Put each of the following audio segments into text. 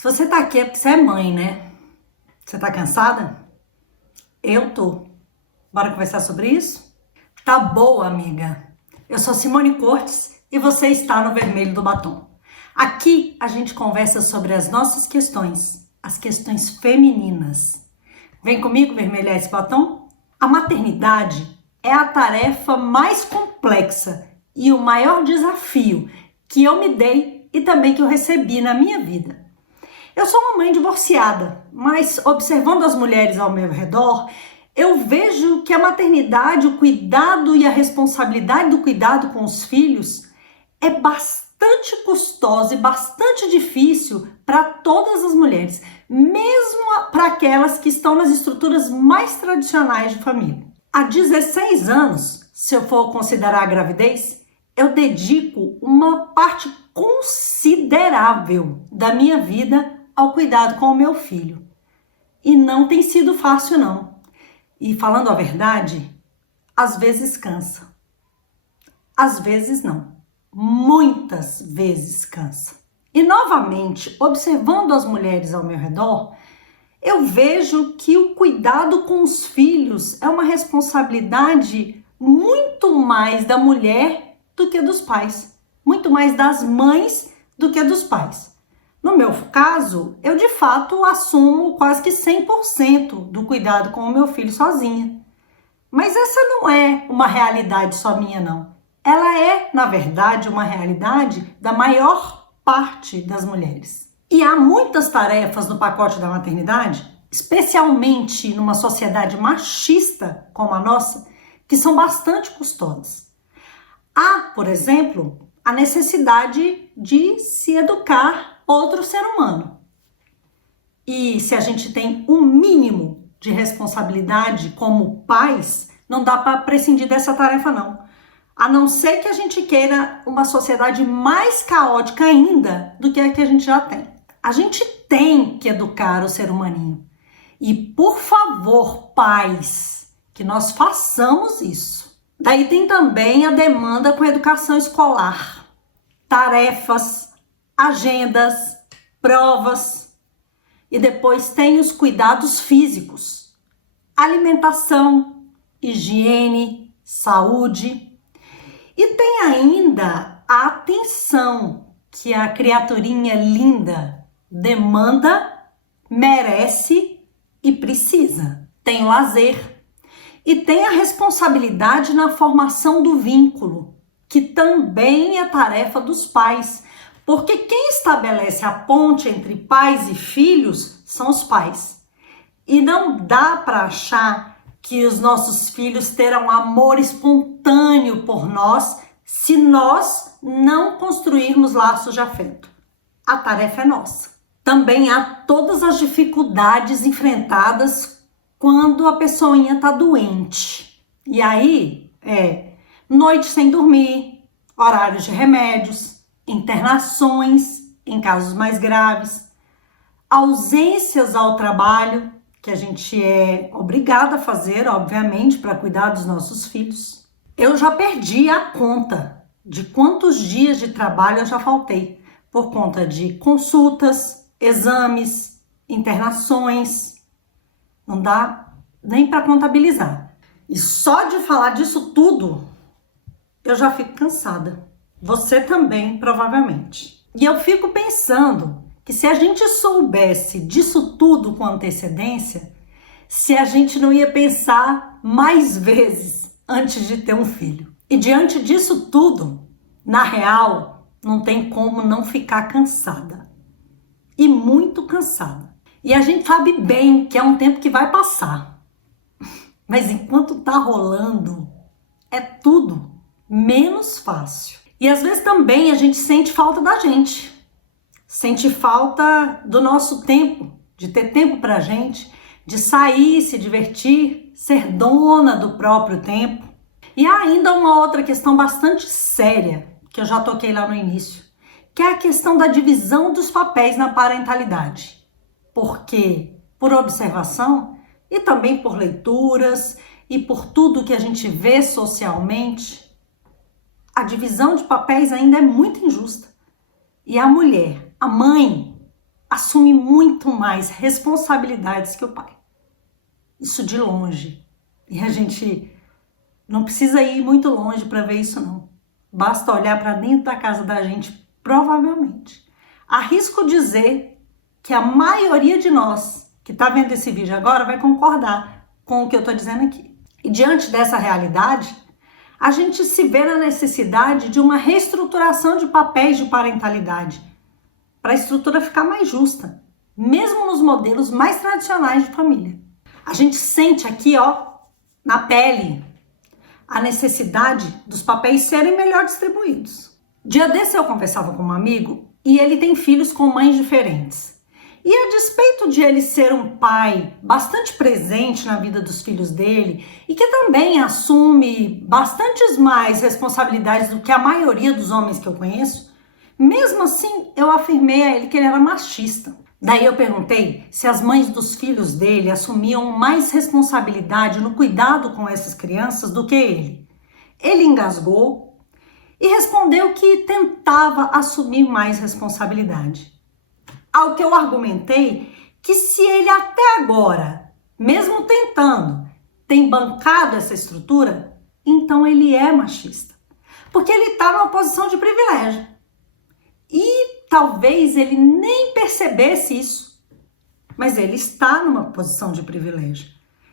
Se você tá aqui é porque você é mãe, né? Você tá cansada? Eu tô. Bora conversar sobre isso? Tá boa, amiga. Eu sou Simone Cortes e você está no Vermelho do Batom. Aqui a gente conversa sobre as nossas questões, as questões femininas. Vem comigo vermelhar esse batom? A maternidade é a tarefa mais complexa e o maior desafio que eu me dei e também que eu recebi na minha vida. Eu sou uma mãe divorciada, mas observando as mulheres ao meu redor, eu vejo que a maternidade, o cuidado e a responsabilidade do cuidado com os filhos é bastante custosa e bastante difícil para todas as mulheres, mesmo para aquelas que estão nas estruturas mais tradicionais de família. Há 16 anos, se eu for considerar a gravidez, eu dedico uma parte considerável da minha vida ao cuidado com o meu filho. E não tem sido fácil, não. E falando a verdade, às vezes cansa. Às vezes não. Muitas vezes cansa. E novamente, observando as mulheres ao meu redor, eu vejo que o cuidado com os filhos é uma responsabilidade muito mais da mulher do que dos pais. Muito mais das mães do que dos pais. No meu caso, eu de fato assumo quase que 100% do cuidado com o meu filho sozinha. Mas essa não é uma realidade só minha, não. Ela é, na verdade, uma realidade da maior parte das mulheres. E há muitas tarefas no pacote da maternidade, especialmente numa sociedade machista como a nossa, que são bastante custosas. Há, por exemplo, a necessidade de se educar outro ser humano. E se a gente tem um mínimo de responsabilidade como pais, não dá para prescindir dessa tarefa, não. A não ser que a gente queira uma sociedade mais caótica ainda do que a que a gente já tem. A gente tem que educar o ser humaninho. E, por favor, pais, que nós façamos isso. Daí tem também a demanda com a educação escolar. Tarefas, agendas, provas. E depois tem os cuidados físicos. Alimentação, higiene, saúde. E tem ainda a atenção que a criaturinha linda demanda, merece e precisa. Tem o lazer. E tem a responsabilidade na formação do vínculo, que também é tarefa dos pais. Porque quem estabelece a ponte entre pais e filhos são os pais. E não dá para achar que os nossos filhos terão amor espontâneo por nós se nós não construirmos laços de afeto. A tarefa é nossa. Também há todas as dificuldades enfrentadas quando a pessoinha está doente. E aí noite sem dormir, horários de remédios, internações em casos mais graves, ausências ao trabalho, que a gente é obrigada a fazer, obviamente, para cuidar dos nossos filhos. Eu já perdi a conta de quantos dias de trabalho eu já faltei, por conta de consultas, exames, internações. Não dá nem para contabilizar. E só de falar disso tudo, eu já fico cansada. Você também, provavelmente. E eu fico pensando que se a gente soubesse disso tudo com antecedência, se a gente não ia pensar mais vezes antes de ter um filho. E diante disso tudo, na real, não tem como não ficar cansada. E muito cansada. E a gente sabe bem que é um tempo que vai passar. Mas enquanto tá rolando, é tudo menos fácil. E às vezes também a gente sente falta da gente. Sente falta do nosso tempo, de ter tempo pra gente, de sair, se divertir, ser dona do próprio tempo. E há ainda uma outra questão bastante séria, que eu já toquei lá no início, que é a questão da divisão dos papéis na parentalidade. Porque, por observação, e também por leituras, e por tudo que a gente vê socialmente, a divisão de papéis ainda é muito injusta. E a mulher, a mãe, assume muito mais responsabilidades que o pai. Isso de longe. E a gente não precisa ir muito longe para ver isso, não. Basta olhar para dentro da casa da gente, provavelmente. Arrisco dizer que a maioria de nós que está vendo esse vídeo agora vai concordar com o que eu estou dizendo aqui. E diante dessa realidade, a gente se vê na necessidade de uma reestruturação de papéis de parentalidade, para a estrutura ficar mais justa, mesmo nos modelos mais tradicionais de família. A gente sente aqui, na pele, a necessidade dos papéis serem melhor distribuídos. Dia desse eu conversava com um amigo e ele tem filhos com mães diferentes. E a despeito de ele ser um pai bastante presente na vida dos filhos dele e que também assume bastantes mais responsabilidades do que a maioria dos homens que eu conheço, mesmo assim eu afirmei a ele que ele era machista. Daí eu perguntei se as mães dos filhos dele assumiam mais responsabilidade no cuidado com essas crianças do que ele. Ele engasgou e respondeu que tentava assumir mais responsabilidade. Ao que eu argumentei que se ele até agora, mesmo tentando, tem bancado essa estrutura, então ele é machista. Porque ele está numa posição de privilégio. E talvez ele nem percebesse isso, mas ele está numa posição de privilégio.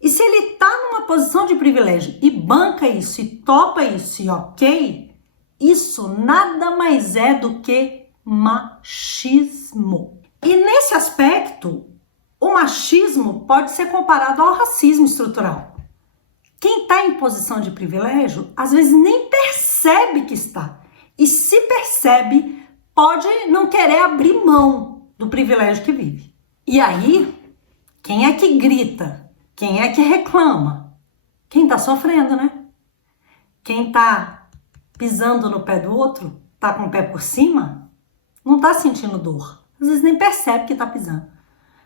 E se ele está numa posição de privilégio e banca isso, e topa isso, e ok, isso nada mais é do que machismo. E nesse aspecto, o machismo pode ser comparado ao racismo estrutural. Quem está em posição de privilégio, às vezes nem percebe que está. E se percebe, pode não querer abrir mão do privilégio que vive. E aí, quem é que grita? Quem é que reclama? Quem está sofrendo, né? Quem está pisando no pé do outro, está com o pé por cima, não está sentindo dor. Às vezes nem percebe que está pisando.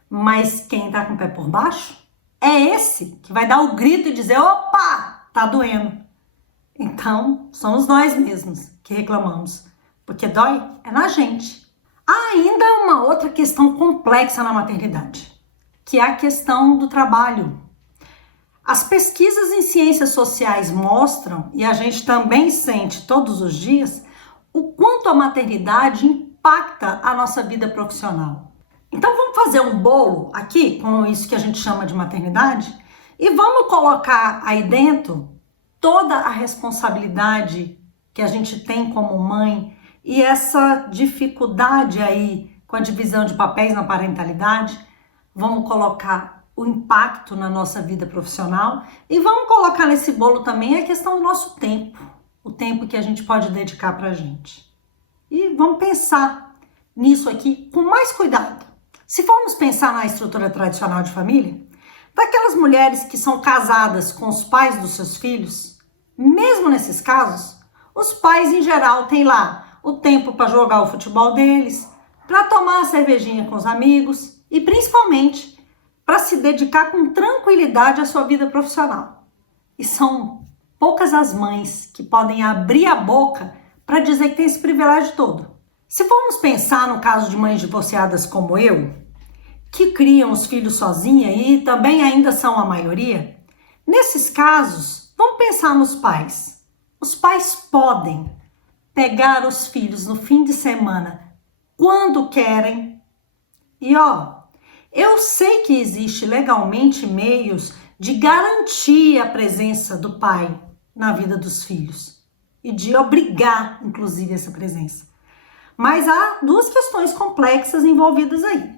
Mas quem está com o pé por baixo é esse que vai dar o grito e dizer: opa, tá doendo. Então, somos nós mesmos que reclamamos. Porque dói é na gente. Há ainda uma outra questão complexa na maternidade, que é a questão do trabalho. As pesquisas em ciências sociais mostram, e a gente também sente todos os dias, o quanto a maternidade impacta a nossa vida profissional. Então vamos fazer um bolo aqui, com isso que a gente chama de maternidade, e vamos colocar aí dentro toda a responsabilidade que a gente tem como mãe e essa dificuldade aí com a divisão de papéis na parentalidade. Vamos colocar o impacto na nossa vida profissional e vamos colocar nesse bolo também a questão do nosso tempo, o tempo que a gente pode dedicar pra gente. E vamos pensar nisso aqui com mais cuidado. Se formos pensar na estrutura tradicional de família, daquelas mulheres que são casadas com os pais dos seus filhos, mesmo nesses casos, os pais em geral têm lá o tempo para jogar o futebol deles, para tomar a cervejinha com os amigos e principalmente para se dedicar com tranquilidade à sua vida profissional. E são poucas as mães que podem abrir a boca para dizer que tem esse privilégio todo. Se formos pensar no caso de mães divorciadas como eu, que criam os filhos sozinha e também ainda são a maioria, nesses casos, vamos pensar nos pais. Os pais podem pegar os filhos no fim de semana quando querem. E eu sei que existe legalmente meios de garantir a presença do pai na vida dos filhos e de obrigar, inclusive, essa presença. Mas há duas questões complexas envolvidas aí.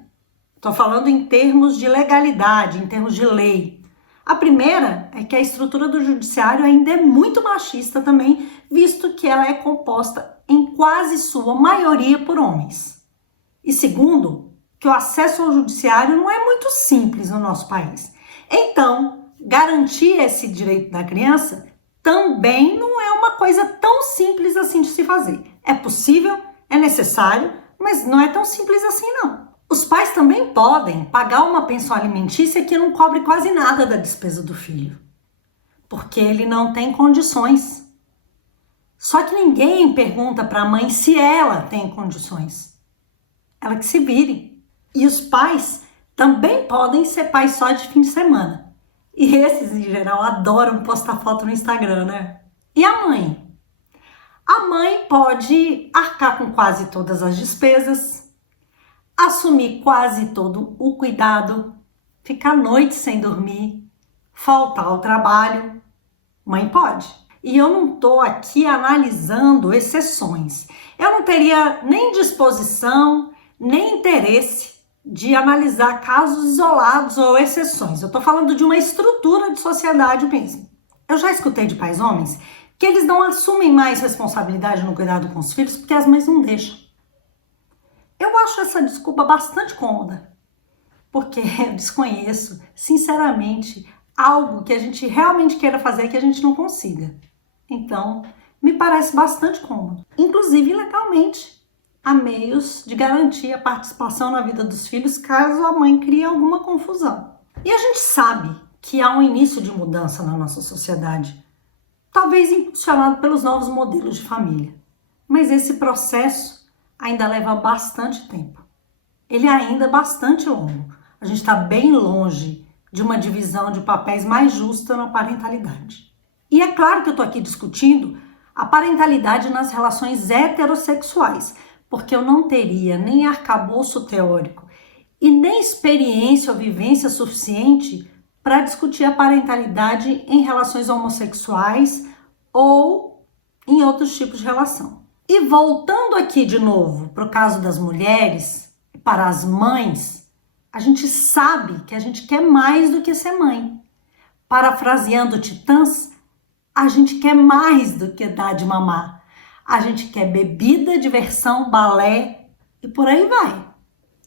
Estou falando em termos de legalidade, em termos de lei. A primeira é que a estrutura do judiciário ainda é muito machista também, visto que ela é composta em quase sua maioria por homens. E segundo, que o acesso ao judiciário não é muito simples no nosso país. Então, garantir esse direito da criança também não é uma coisa tão simples assim de se fazer. É possível, é necessário, mas não é tão simples assim não. Os pais também podem pagar uma pensão alimentícia que não cobre quase nada da despesa do filho, porque ele não tem condições. Só que ninguém pergunta para a mãe se ela tem condições. Ela que se vire. E os pais também podem ser pais só de fim de semana. E esses, em geral, adoram postar foto no Instagram, né? E a mãe? A mãe pode arcar com quase todas as despesas, assumir quase todo o cuidado, ficar noite sem dormir, faltar ao trabalho. Mãe pode. E eu não estou aqui analisando exceções. Eu não teria nem disposição, nem interesse de analisar casos isolados ou exceções. Eu estou falando de uma estrutura de sociedade mesmo. Eu já escutei de pais homens que eles não assumem mais responsabilidade no cuidado com os filhos porque as mães não deixam. Eu acho essa desculpa bastante cômoda, porque eu desconheço, sinceramente, algo que a gente realmente queira fazer que a gente não consiga. Então, me parece bastante cômodo. Inclusive, legalmente, há meios de garantir a participação na vida dos filhos caso a mãe crie alguma confusão. E a gente sabe que há um início de mudança na nossa sociedade, talvez impulsionado pelos novos modelos de família. Mas esse processo ainda leva bastante tempo. Ele ainda é bastante longo. A gente está bem longe de uma divisão de papéis mais justa na parentalidade. E é claro que eu estou aqui discutindo a parentalidade nas relações heterossexuais, porque eu não teria nem arcabouço teórico e nem experiência ou vivência suficiente para discutir a parentalidade em relações homossexuais ou em outros tipos de relação. E voltando aqui de novo para o caso das mulheres, para as mães, a gente sabe que a gente quer mais do que ser mãe. Parafraseando Titãs, a gente quer mais do que dar de mamar. A gente quer bebida, diversão, balé e por aí vai.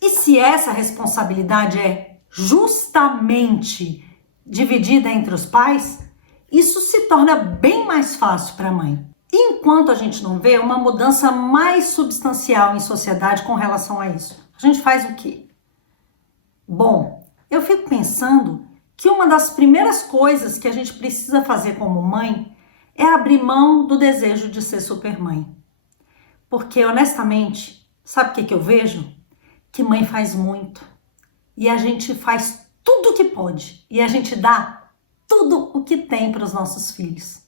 E se essa responsabilidade é justamente dividida entre os pais, isso se torna bem mais fácil para a mãe. Enquanto a gente não vê uma mudança mais substancial em sociedade com relação a isso, a gente faz o quê? Bom, eu fico pensando que uma das primeiras coisas que a gente precisa fazer como mãe é abrir mão do desejo de ser supermãe. Porque, honestamente, sabe o que eu vejo? Que mãe faz muito. E a gente faz tudo o que pode. E a gente dá tudo o que tem para os nossos filhos.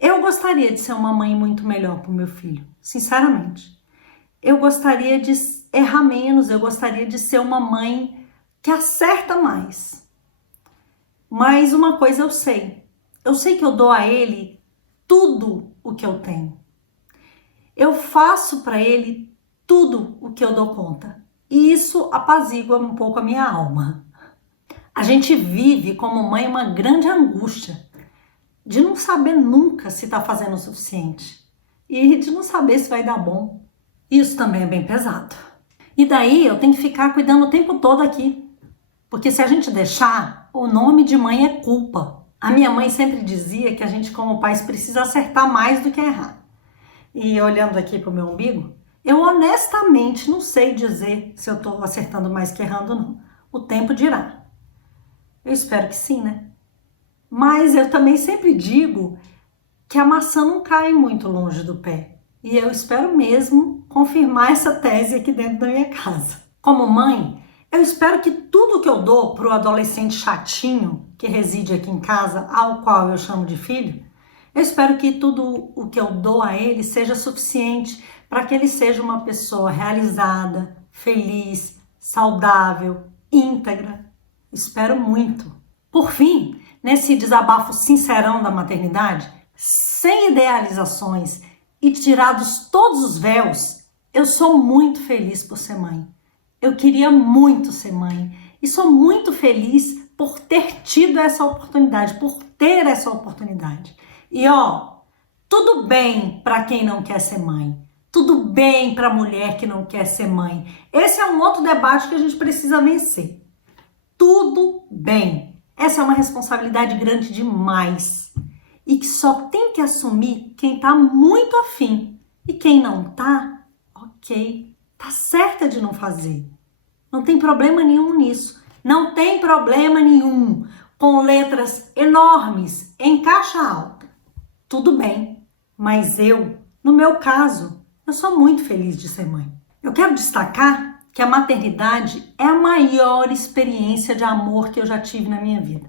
Eu gostaria de ser uma mãe muito melhor para o meu filho, sinceramente. Eu gostaria de errar menos, eu gostaria de ser uma mãe que acerta mais. Mas uma coisa eu sei que eu dou a ele tudo o que eu tenho. Eu faço para ele tudo o que eu dou conta. E isso apazigua um pouco a minha alma. A gente vive como mãe uma grande angústia de não saber nunca se está fazendo o suficiente e de não saber se vai dar bom. Isso também é bem pesado. E daí eu tenho que ficar cuidando o tempo todo aqui. Porque se a gente deixar, o nome de mãe é culpa. A minha mãe sempre dizia que a gente como pais precisa acertar mais do que errar. E olhando aqui para o meu umbigo, eu honestamente não sei dizer se eu estou acertando mais que errando não. O tempo dirá. Eu espero que sim, né? Mas eu também sempre digo que a maçã não cai muito longe do pé. E eu espero mesmo confirmar essa tese aqui dentro da minha casa. Como mãe, eu espero que tudo que eu dou para o adolescente chatinho que reside aqui em casa, ao qual eu chamo de filho, eu espero que tudo o que eu dou a ele seja suficiente para que ele seja uma pessoa realizada, feliz, saudável, íntegra. Espero muito. Por fim, nesse desabafo sincerão da maternidade, sem idealizações e tirados todos os véus, eu sou muito feliz por ser mãe. Eu queria muito ser mãe e sou muito feliz por ter tido essa oportunidade, por ter essa oportunidade. E tudo bem para quem não quer ser mãe. Tudo bem para a mulher que não quer ser mãe. Esse é um outro debate que a gente precisa vencer. Tudo bem. Essa é uma responsabilidade grande demais. E que só tem que assumir quem tá muito afim. E quem não tá, ok, tá certa de não fazer. Não tem problema nenhum nisso. Não tem problema nenhum com letras enormes em caixa alta. Tudo bem, mas no meu caso, eu sou muito feliz de ser mãe. Eu quero destacar que a maternidade é a maior experiência de amor que eu já tive na minha vida.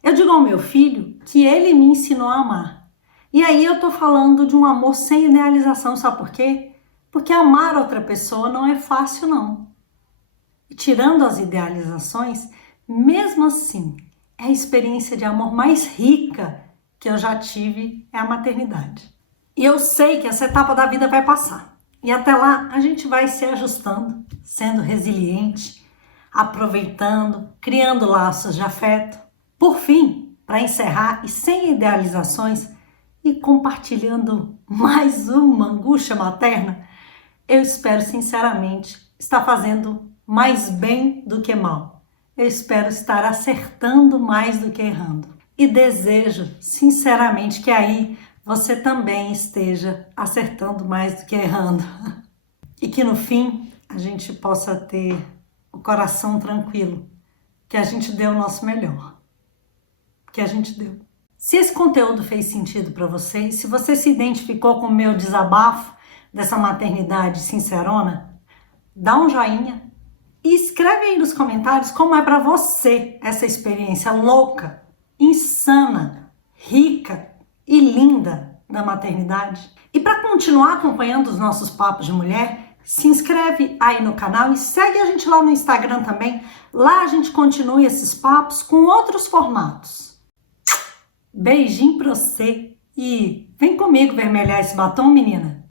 Eu digo ao meu filho que ele me ensinou a amar. E aí eu tô falando de um amor sem idealização, sabe por quê? Porque amar outra pessoa não é fácil, não. E tirando as idealizações, mesmo assim, é a experiência de amor mais rica que eu já tive é a maternidade. E eu sei que essa etapa da vida vai passar. E até lá a gente vai se ajustando, sendo resiliente, aproveitando, criando laços de afeto. Por fim, para encerrar e sem idealizações e compartilhando mais uma angústia materna, eu espero sinceramente estar fazendo mais bem do que mal. Eu espero estar acertando mais do que errando. E desejo sinceramente que aí você também esteja acertando mais do que errando. E que no fim a gente possa ter o coração tranquilo, que a gente deu o nosso melhor. Que a gente deu. Se esse conteúdo fez sentido para você, se você se identificou com o meu desabafo dessa maternidade sincerona, dá um joinha e escreve aí nos comentários como é para você essa experiência louca, insana, rica e linda da maternidade. E para continuar acompanhando os nossos papos de mulher, se inscreve aí no canal e segue a gente lá no Instagram também. Lá a gente continua esses papos com outros formatos. Beijinho pra você e vem comigo vermelhar esse batom, menina.